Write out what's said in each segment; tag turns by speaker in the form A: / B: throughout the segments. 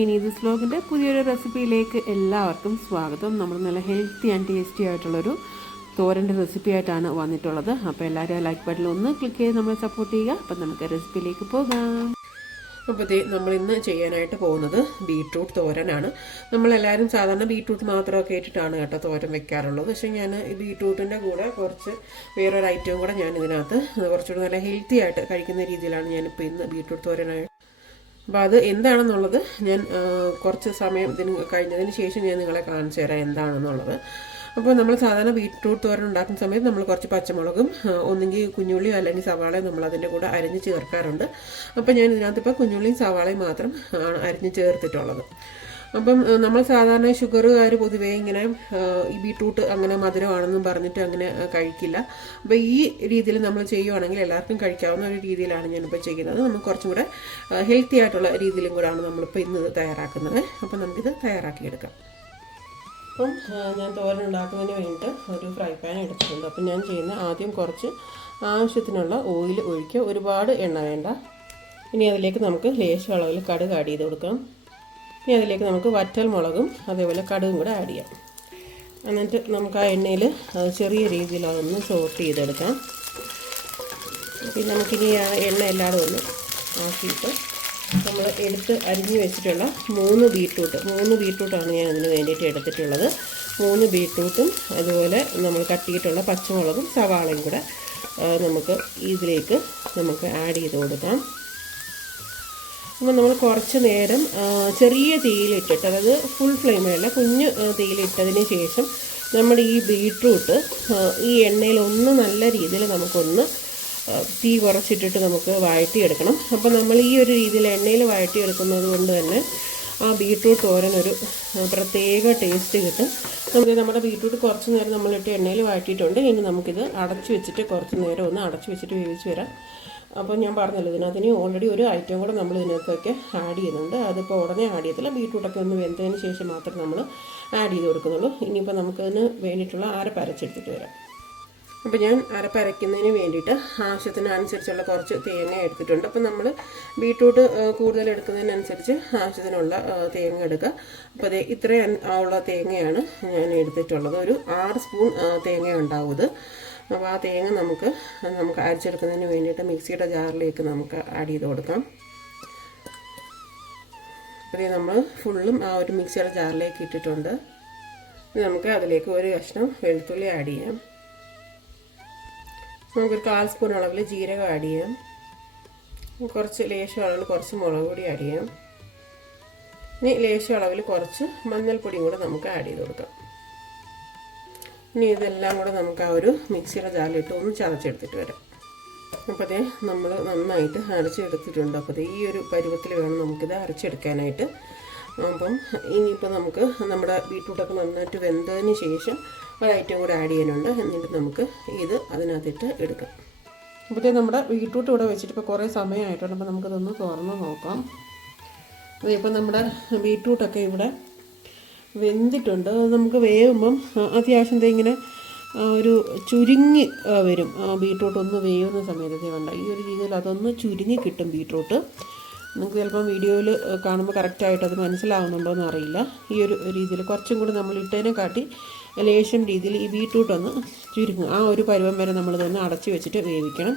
A: മിനീസ് വ്ലോഗിന്റെ പുതിയൊരു റെസിപ്പിയിലേക്ക് എല്ലാവർക്കും സ്വാഗതം. നമ്മൾ നല്ല ഹെൽത്തി ആൻഡ് ടേസ്റ്റി ആയിട്ടുള്ളൊരു തോരന്റെ റെസിപ്പി ആയിട്ടാണ് വന്നിട്ടുള്ളത്. അപ്പോൾ എല്ലാവരും ലൈക്ക് ബട്ടൺ ഒന്ന് ക്ലിക്ക് ചെയ്ത് നമ്മളെ സപ്പോർട്ട് ചെയ്യുക. അപ്പം നമുക്ക് റെസിപ്പിയിലേക്ക് പോകാം. അപ്പോൾ നമ്മൾ ഇന്ന് ചെയ്യാനായിട്ട് പോകുന്നത് ബീട്രൂട്ട് തോരനാണ്. നമ്മളെല്ലാവരും സാധാരണ ബീട്രൂട്ട് മാത്രമൊക്കെ ഇട്ടിട്ടാണ് കേട്ടോ തോരൻ വെക്കാറുള്ളത്. പക്ഷേ ഞാൻ ഈ ബീട്രൂട്ടിന്റെ കൂടെ കുറച്ച് വേറൊരു ഐറ്റവും കൂടെ ഞാൻ ഇതിനകത്ത് കുറച്ചുകൂടി നല്ല ഹെൽത്തി ആയിട്ട് കഴിക്കുന്ന രീതിയിലാണ് ഞാനിപ്പോൾ ഇന്ന് ബീട്രൂട്ട് തോരനായി അപ്പോൾ അത് എന്താണെന്നുള്ളത് ഞാൻ കുറച്ച് സമയം ഇതിന് കഴിഞ്ഞതിന് ശേഷം ഞാൻ നിങ്ങളെ കാണിച്ചു തരാം എന്താണെന്നുള്ളത്. അപ്പോൾ നമ്മൾ സാധാരണ ബീറ്റ്റൂട്ട് തോരൻ ഉണ്ടാക്കുന്ന സമയത്ത് നമ്മൾ കുറച്ച് പച്ചമുളകും ഒന്നെങ്കിൽ കുഞ്ഞുള്ളിയോ അല്ലെങ്കിൽ സവാളയും നമ്മൾ അതിന്റെ കൂടെ അരിഞ്ഞ് ചേർക്കാറുണ്ട്. അപ്പോൾ ഞാൻ ഇതിനകത്ത് ഇപ്പോൾ കുഞ്ഞുള്ളിയും സവാളയും മാത്രം ആണ് അരിഞ്ഞ് ചേർത്തിട്ടുള്ളത്. അപ്പം നമ്മൾ സാധാരണ ഷുഗറുകാർ പൊതുവേ ഇങ്ങനെ ഈ ബീട്രൂട്ട് അങ്ങനെ മധുരമാണെന്നും പറഞ്ഞിട്ട് അങ്ങനെ കഴിക്കില്ല. അപ്പോൾ ഈ രീതിയിൽ നമ്മൾ ചെയ്യുവാണെങ്കിൽ എല്ലാവർക്കും കഴിക്കാവുന്ന ഒരു രീതിയിലാണ് ഞാനിപ്പോൾ ചെയ്യുന്നത്. നമുക്ക് കുറച്ചും കൂടെ ഹെൽത്തി ആയിട്ടുള്ള രീതിയിലും കൂടെയാണ് നമ്മളിപ്പോൾ ഇന്ന് തയ്യാറാക്കുന്നത്. അപ്പം നമുക്കിത് തയ്യാറാക്കിയെടുക്കാം. അപ്പം ഞാൻ തോരൻ ഉണ്ടാക്കുന്നതിന് വേണ്ടിയിട്ട് ഒരു ഫ്രൈ പാൻ എടുത്തിട്ടുണ്ട്. അപ്പം ഞാൻ ചെയ്യുന്ന ആദ്യം കുറച്ച് ആവശ്യത്തിനുള്ള ഓയിൽ ഒഴിക്കുക. ഒരുപാട് എണ്ണ വേണ്ട. ഇനി അതിലേക്ക് നമുക്ക് ലേശം അളവിൽ കടുക് ആഡ് ചെയ്ത് കൊടുക്കാം. ഇനി അതിലേക്ക് നമുക്ക് വറ്റൽ മുളകും അതേപോലെ കടുകും കൂടെ ആഡ് ചെയ്യാം. എന്നിട്ട് നമുക്ക് ആ എണ്ണയിൽ അത് ചെറിയ രീതിയിൽ അതൊന്ന് സോട്ട് ചെയ്തെടുക്കാം. പിന്നെ നമുക്കിനി ആ എണ്ണ എല്ലാവരും ഒന്ന് ആക്കിയിട്ട് നമ്മൾ എടുത്ത് അരിഞ്ഞ് വെച്ചിട്ടുള്ള മൂന്ന് ബീട്രൂട്ട് മൂന്ന് ബീട്രൂട്ടാണ് ഞാൻ അതിന് വേണ്ടിയിട്ട് എടുത്തിട്ടുള്ളത്. മൂന്ന് ബീട്രൂട്ടും അതുപോലെ നമ്മൾ കട്ടിയിട്ടുള്ള പച്ചമുളകും സവാളയും കൂടെ നമുക്ക് ഇതിലേക്ക് നമുക്ക് ആഡ് ചെയ്ത് കൊടുക്കാം. അപ്പോൾ നമ്മൾ കുറച്ച് നേരം ചെറിയ തീയിലിട്ടിട്ട് അതായത് ഫുൾ ഫ്ലെയിമിലല്ല കുഞ്ഞ് തീയിലിട്ടതിന് ശേഷം നമ്മുടെ ഈ ബീട്രൂട്ട് ഈ എണ്ണയിൽ ഒന്ന് നല്ല രീതിയിൽ നമുക്കൊന്ന് തീ കുറച്ചിട്ടിട്ട് നമുക്ക് വഴറ്റിയെടുക്കണം. അപ്പോൾ നമ്മൾ ഈ ഒരു രീതിയിൽ എണ്ണയിൽ വഴറ്റിയെടുക്കുന്നത് കൊണ്ട് തന്നെ ആ ബീട്രൂട്ട് ഓരോന്നൊരു ആ, പ്രത്യേക ടേസ്റ്റ് കിട്ടും. നമുക്ക് നമ്മുടെ ബീട്രൂട്ട് കുറച്ച് നേരം നമ്മളിട്ട് എണ്ണയിൽ വഴറ്റിയിട്ടുണ്ട്. ഇനി നമുക്കിത് അടച്ചു വെച്ചിട്ട് കുറച്ച് നേരം ഒന്ന് അടച്ചു വെച്ചിട്ട് വേവിച്ച് വരാം. അപ്പോൾ ഞാൻ പറഞ്ഞല്ലോ ഇതിനകത്തിന് ഓൾറെഡി ഒരു ഐറ്റം കൂടെ നമ്മൾ ഇതിനകത്തൊക്കെ ആഡ് ചെയ്യുന്നുണ്ട്. അതിപ്പോൾ ഉടനെ ആഡ് ചെയ്യത്തില്ല. ബീട്രൂട്ടൊക്കെ ഒന്ന് വെന്തതിന് ശേഷം മാത്രം നമ്മൾ ആഡ് ചെയ്ത് കൊടുക്കുന്നുള്ളൂ. ഇനിയിപ്പോൾ നമുക്കതിന് വേണ്ടിയിട്ടുള്ള അരപ്പരച്ചെടുത്തിട്ട് വരാം. അപ്പോൾ ഞാൻ അരപ്പരയ്ക്കുന്നതിന് വേണ്ടിയിട്ട് ആവശ്യത്തിനനുസരിച്ചുള്ള കുറച്ച് തേങ്ങ എടുത്തിട്ടുണ്ട്. അപ്പോൾ നമ്മൾ ബീട്രൂട്ട് കൂടുതൽ എടുക്കുന്നതിനനുസരിച്ച് ആവശ്യത്തിനുള്ള തേങ്ങ എടുക്കുക. അപ്പോൾ അത് ഇത്രയും ഉള്ള തേങ്ങയാണ് ഞാൻ എടുത്തിട്ടുള്ളത്. ഒരു ആറ് സ്പൂൺ തേങ്ങ ഉണ്ടാവും അപ്പോൾ ആ തേങ്ങ നമുക്ക് നമുക്ക് അരച്ചെടുക്കുന്നതിന് വേണ്ടിയിട്ട് മിക്സിയുടെ ജാറിലേക്ക് നമുക്ക് ആഡ് ചെയ്ത് കൊടുക്കാം. അപ്പോൾ നമ്മൾ ഫുള്ളും ആ ഒരു മിക്സിയുടെ ജാറിലേക്ക് ഇട്ടിട്ടുണ്ട്. നമുക്ക് അതിലേക്ക് ഒരു കഷ്ണം വെളുത്തുള്ളി ആഡ് ചെയ്യാം. നമുക്കൊരു കാൽ സ്പൂൺ അളവിൽ ജീരകം ആഡ് ചെയ്യാം. കുറച്ച് ലേശം അളവിൽ കുറച്ച് മുളക് പൊടി ആഡ് ചെയ്യാം. ഇനി ലേശം അളവിൽ കുറച്ച് മഞ്ഞൾപ്പൊടിയും കൂടെ നമുക്ക് ആഡ് ചെയ്ത് കൊടുക്കാം. ഇനി ഇതെല്ലാം കൂടെ നമുക്ക് ആ ഒരു മിക്സിയുടെ ജാലിട്ട് ഒന്ന് ചതച്ചെടുത്തിട്ട് വരാം. അപ്പോൾ അതേ നമ്മൾ നന്നായിട്ട് അരച്ചെടുത്തിട്ടുണ്ട്. അപ്പോൾ ഈ ഒരു പരുവത്തിൽ വേണം നമുക്കിത് അരച്ചെടുക്കാനായിട്ട്. അപ്പം ഇനിയിപ്പോൾ നമുക്ക് നമ്മുടെ ബീട്രൂട്ടൊക്കെ നന്നായിട്ട് വെന്തതിന് ശേഷം ഒരു ഐറ്റം കൂടെ ആഡ് ചെയ്യാനുണ്ട്. എന്നിട്ട് നമുക്ക് ഇത് അതിനകത്തിട്ട് എടുക്കാം. അപ്പോഴത്തേ നമ്മുടെ ബീട്രൂട്ട് ഇവിടെ വെച്ചിട്ട് ഇപ്പോൾ കുറേ സമയമായിട്ടുണ്ട്. അപ്പോൾ നമുക്കിതൊന്ന് തുറന്ന് നോക്കാം. അതിപ്പോൾ നമ്മുടെ ബീട്രൂട്ടൊക്കെ ഇവിടെ വെന്തിട്ടുണ്ട്. നമുക്ക് വേവുമ്പം അത്യാവശ്യം ഇങ്ങനെ ഒരു ചുരുങ്ങി വരും. ബീട്രൂട്ട് ഒന്ന് വേവുന്ന സമയത്ത് വേണ്ട ഈ ഒരു രീതിയിൽ അതൊന്ന് ചുരുങ്ങി കിട്ടും ബീട്രൂട്ട്. നിങ്ങൾക്ക് ചിലപ്പം വീഡിയോയിൽ കാണുമ്പോൾ കറക്റ്റായിട്ട് അത് മനസ്സിലാവുന്നുണ്ടോ എന്ന് അറിയില്ല. ഈ ഒരു രീതിയിൽ കുറച്ചും കൂടി നമ്മൾ ഇട്ടതിനെ കാട്ടി ലേശം രീതിയിൽ ഈ ബീട്രൂട്ട് ഒന്ന് ചുരുങ്ങും. ആ ഒരു പരുവം വരെ നമ്മൾ തന്നെ അടച്ച് വെച്ചിട്ട് വേവിക്കണം.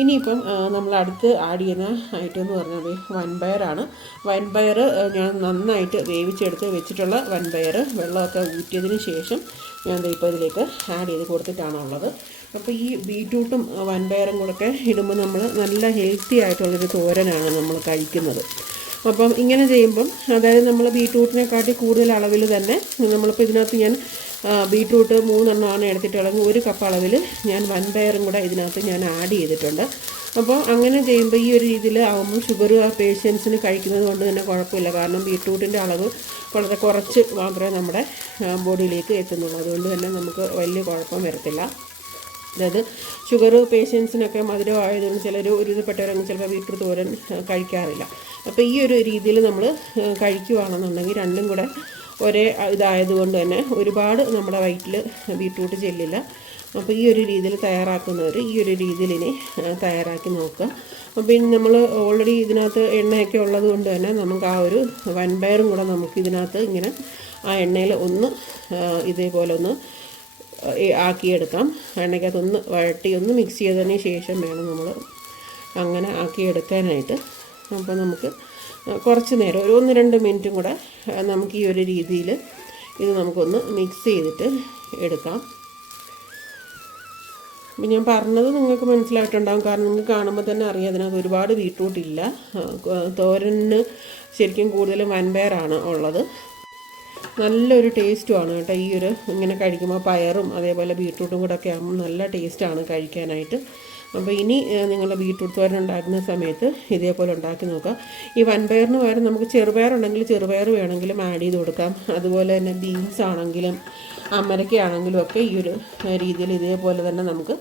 A: ഇനിയിപ്പം നമ്മൾ അടുത്ത് ആഡ് ചെയ്യുന്ന ഐറ്റം എന്ന് പറഞ്ഞാൽ വൻപയറാണ് വൻപയർ ഞാൻ നന്നായിട്ട് വേവിച്ചെടുത്ത് വെച്ചിട്ടുള്ള വൻപയർ വെള്ളമൊക്കെ ഊറ്റിയതിന് ശേഷം ഞാൻ ഇപ്പോൾ ഇതിലേക്ക് ആഡ് ചെയ്ത് കൊടുത്തിട്ടാണ് ഉള്ളത്. അപ്പോൾ ഈ ബീട്രൂട്ടും വൻപയറും കൂടെ ഒക്കെ ഇടുമ്പോൾ നമ്മൾ നല്ല ഹെൽത്തി ആയിട്ടുള്ളൊരു തോരനാണ് നമ്മൾ കഴിക്കുന്നത്. അപ്പം ഇങ്ങനെ ചെയ്യുമ്പം അതായത് നമ്മൾ ബീട്രൂട്ടിനെക്കാട്ടി കൂടുതൽ അളവിൽ തന്നെ നമ്മളിപ്പോൾ ഇതിനകത്ത് ഞാൻ ബീട്രൂട്ട് മൂന്നെണ്ണമാണ് എടുത്തിട്ടുള്ളത് ഒരു കപ്പ് അളവിൽ ഞാൻ വൻപയറും കൂടെ ഇതിനകത്ത് ഞാൻ ആഡ് ചെയ്തിട്ടുണ്ട്. അപ്പോൾ അങ്ങനെ ചെയ്യുമ്പോൾ ഈ ഒരു രീതിയിൽ ആകുമ്പോൾ ഷുഗർ പേഷ്യൻസിന് കഴിക്കുന്നത് കൊണ്ട് തന്നെ കുഴപ്പമില്ല. കാരണം ബീട്രൂട്ടിന്റെ അളവ് വളരെ കുറച്ച് മാത്രമേ നമ്മുടെ ബോഡിയിലേക്ക് എത്തുന്നുള്ളൂ. അതുകൊണ്ട് തന്നെ നമുക്ക് വലിയ കുഴപ്പം വരത്തില്ല. അതായത് ഷുഗർ പേഷ്യൻസിനൊക്കെ മധുരം ആയതുകൊണ്ട് ചിലർ ഒരുവിധപ്പെട്ടവരൊന്നും ചിലപ്പോൾ ബീട്രൂട്ട് തോരൻ കഴിക്കാറില്ല. അപ്പോൾ ഈ ഒരു രീതിയിൽ നമ്മൾ കഴിക്കുകയാണെന്നുണ്ടെങ്കിൽ രണ്ടും കൂടെ ഒരേ ഇതായതുകൊണ്ട് തന്നെ ഒരുപാട് നമ്മുടെ വയറ്റിൽ ബീട്രൂട്ട് ചെല്ലില്ല. അപ്പോൾ ഈ ഒരു രീതിയിൽ തയ്യാറാക്കുന്നവർ ഈ ഒരു രീതിയിൽ ഇനി തയ്യാറാക്കി നോക്കുക. അപ്പോൾ ഇനി നമ്മൾ ഓൾറെഡി ഇതിനകത്ത് എണ്ണയൊക്കെ ഉള്ളത് കൊണ്ട് തന്നെ നമുക്ക് ആ ഒരു വൻപയറും കൂടെ നമുക്ക് ഇതിനകത്ത് ഇങ്ങനെ ആ എണ്ണയിൽ ഒന്ന് ഇതേപോലെ ഒന്ന് ആക്കിയെടുക്കാം. എണ്ണയ്ക്കകത്ത് ഒന്ന് വഴട്ടി ഒന്ന് മിക്സ് ചെയ്തതിന് ശേഷം വേണം നമ്മൾ അങ്ങനെ ആക്കിയെടുക്കാനായിട്ട്. അപ്പോൾ നമുക്ക് കുറച്ച് നേരം. ഒരു ഒന്ന് രണ്ട് മിനിറ്റും കൂടെ നമുക്ക് ഈ ഒരു രീതിയിൽ ഇത് നമുക്കൊന്ന് മിക്സ് ചെയ്തിട്ട് എടുക്കാം. അപ്പം ഞാൻ പറഞ്ഞത് നിങ്ങൾക്ക് മനസ്സിലായിട്ടുണ്ടാകും കാരണം നിങ്ങൾക്ക് കാണുമ്പോൾ തന്നെ അറിയാം അതിനകത്ത് ഒരുപാട് ബീട്രൂട്ട് ഇല്ല. ആ, കൊ- തോരന് ശരിക്കും കൂടുതലും വൻപയറാണ് ഉള്ളത്. നല്ലൊരു ടേസ്റ്റുമാണ് കേട്ടോ ഈ ഒരു ഇങ്ങനെ കഴിക്കുമ്പോൾ. പയറും അതേപോലെ ബീട്രൂട്ടും കൂടെ ഒക്കെ ആകുമ്പോൾ നല്ല ടേസ്റ്റാണ് കഴിക്കാനായിട്ട്. അപ്പോൾ ഇനി നിങ്ങളുടെ ബീട്രൂട്ട് തോരൻ ഉണ്ടാക്കുന്ന സമയത്ത് ഇതേപോലെ ഉണ്ടാക്കി നോക്കുക ഈ വൻപയറിന് പകരം നമുക്ക് ചെറുപയർ ഉണ്ടെങ്കിൽ ചെറുപയർ വേണമെങ്കിലും ആഡ് ചെയ്ത് കൊടുക്കാം. അതുപോലെ തന്നെ ബീൻസ് ആണെങ്കിലും അമരക്കയാണെങ്കിലും ഒക്കെ ഈ ഒരു രീതിയിൽ ഇതേപോലെ തന്നെ നമുക്ക്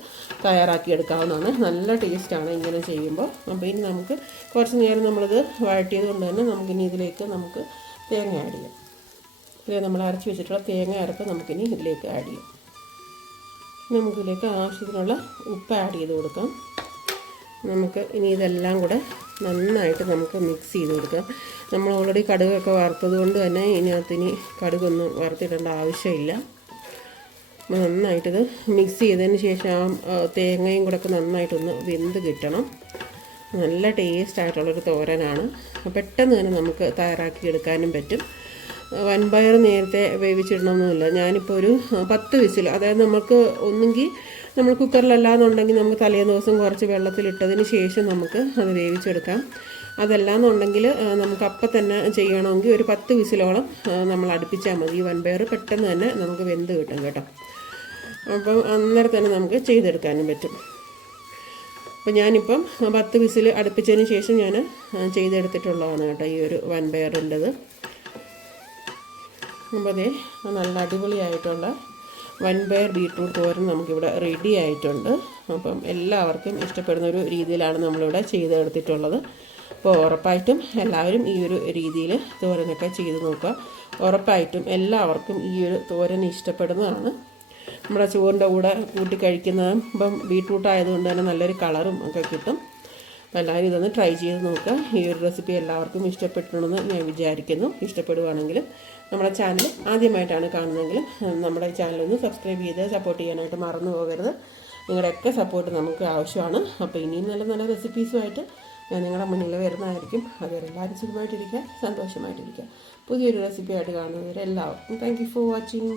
A: തയ്യാറാക്കി എടുക്കാവുന്നതാണ് നല്ല ടേസ്റ്റാണ് ഇങ്ങനെ ചെയ്യുമ്പോൾ. അപ്പോൾ ഇനി നമുക്ക് കുറച്ച് നേരം നമ്മളിത് വഴറ്റിയത് കൊണ്ട് തന്നെ നമുക്കിനി ഇതിലേക്ക് നമുക്ക് തേങ്ങ ആഡ് ചെയ്യാം. ഇത് നമ്മൾ അരച്ച് വെച്ചിട്ടുള്ള തേങ്ങ അരപ്പ് നമുക്കിനി ഇതിലേക്ക് ആഡ് ചെയ്യാം. നമുക്കിതിലേക്ക് ആവശ്യത്തിനുള്ള ഉപ്പ് ആഡ് ചെയ്ത് കൊടുക്കാം. നമുക്ക് ഇനി ഇതെല്ലാം കൂടെ നന്നായിട്ട് നമുക്ക് മിക്സ് ചെയ്ത് കൊടുക്കാം. നമ്മൾ ഓൾറെഡി കടുകൊക്കെ വറുത്തത് കൊണ്ട് തന്നെ ഇതിനകത്ത് ഇനി കടുകൊന്നും വറുത്തിടേണ്ട ആവശ്യമില്ല. നന്നായിട്ടിത് മിക്സ് ചെയ്തതിന് ശേഷം ആ, തേങ്ങയും കൂടെ ഒക്കെ നന്നായിട്ടൊന്ന് വെന്ത് കിട്ടണം. നല്ല ടേസ്റ്റ് ആയിട്ടുള്ളൊരു തോരനാണ്. പെട്ടെന്ന് തന്നെ നമുക്ക് തയ്യാറാക്കി എടുക്കാനും പറ്റും. വൻപയർ നേരത്തെ വേവിച്ചിടണമെന്നില്ല ഞാനിപ്പോൾ ഒരു പത്ത് വിസിൽ അതായത് നമുക്ക് ഒന്നുകിൽ നമ്മൾ കുക്കറിലല്ലാന്നുണ്ടെങ്കിൽ നമുക്ക് തലേ ദിവസം കുറച്ച് വെള്ളത്തിലിട്ടതിന് ശേഷം നമുക്ക് അത് വേവിച്ചെടുക്കാം. അതല്ലാന്നുണ്ടെങ്കിൽ എന്നുണ്ടെങ്കിൽ നമുക്ക് അപ്പം തന്നെ ചെയ്യണമെങ്കിൽ ഒരു പത്ത് വിസിലോളം നമ്മൾ അടുപ്പിച്ചാൽ മതി. ഈ വൻപയർ പെട്ടെന്ന് തന്നെ നമുക്ക് വെന്ത് കിട്ടും കേട്ടോ. അപ്പം അന്നേരം തന്നെ നമുക്ക് ചെയ്തെടുക്കാനും പറ്റും. അപ്പം ഞാനിപ്പം പത്ത് വിസിൽ അടുപ്പിച്ചതിന് ശേഷം ഞാൻ ചെയ്തെടുത്തിട്ടുള്ളതാണ് കേട്ടോ ഈ ഒരു വൻപയറിന്റെത് അപ്പോൾ നല്ല അടിപൊളിയായിട്ടുള്ള വൺ ബയർ ബീട്രൂട്ട് തോരൻ നമുക്കിവിടെ റെഡി ആയിട്ടുണ്ട്. അപ്പം എല്ലാവർക്കും ഇഷ്ടപ്പെടുന്ന ഒരു രീതിയിലാണ് നമ്മളിവിടെ ചെയ്തെടുത്തിട്ടുള്ളത്. അപ്പോൾ ഉറപ്പായിട്ടും എല്ലാവരും ഈ ഒരു രീതിയിൽ തോരനൊക്കെ ചെയ്ത് നോക്കുക. ഉറപ്പായിട്ടും എല്ലാവർക്കും ഈ ഒരു തോരൻ ഇഷ്ടപ്പെടുന്നതാണ്. നമ്മുടെ ചോറിന്റെ കൂടെ കൂട്ടി കഴിക്കുന്നത് ഇപ്പം ബീട്രൂട്ട് ആയതുകൊണ്ട് തന്നെ നല്ലൊരു കളറും ഒക്കെ കിട്ടും. അപ്പോൾ എല്ലാവരും ഇതൊന്ന് ട്രൈ ചെയ്ത് നോക്കുക. ഈ ഒരു റെസിപ്പി എല്ലാവർക്കും ഇഷ്ടപ്പെട്ടിട്ടുണ്ടെന്ന് ഞാൻ വിചാരിക്കുന്നു. ഇഷ്ടപ്പെടുവാണെങ്കിൽ നമ്മുടെ ചാനൽ ആദ്യമായിട്ടാണ് കാണുന്നതെങ്കിൽ നമ്മുടെ ചാനൽ ഒന്ന് സബ്സ്ക്രൈബ് ചെയ്ത് സപ്പോർട്ട് ചെയ്യാനായിട്ട് മറന്നു പോകരുത്. നിങ്ങളുടെയൊക്കെ സപ്പോർട്ട് നമുക്ക് ആവശ്യമാണ്. അപ്പോൾ ഇനിയും നല്ല നല്ല റെസിപ്പീസുമായിട്ട് ഞാൻ നിങ്ങളുടെ മുന്നിൽ വരുന്നതായിരിക്കും. അതുവരെ എല്ലാവരും സുഖമായിട്ടിരിക്കുക സന്തോഷമായിട്ടിരിക്കുക. പുതിയൊരു റെസിപ്പിയായിട്ട് കാണുന്നവരെ എല്ലാവർക്കും താങ്ക് ഫോർ വാച്ചിങ്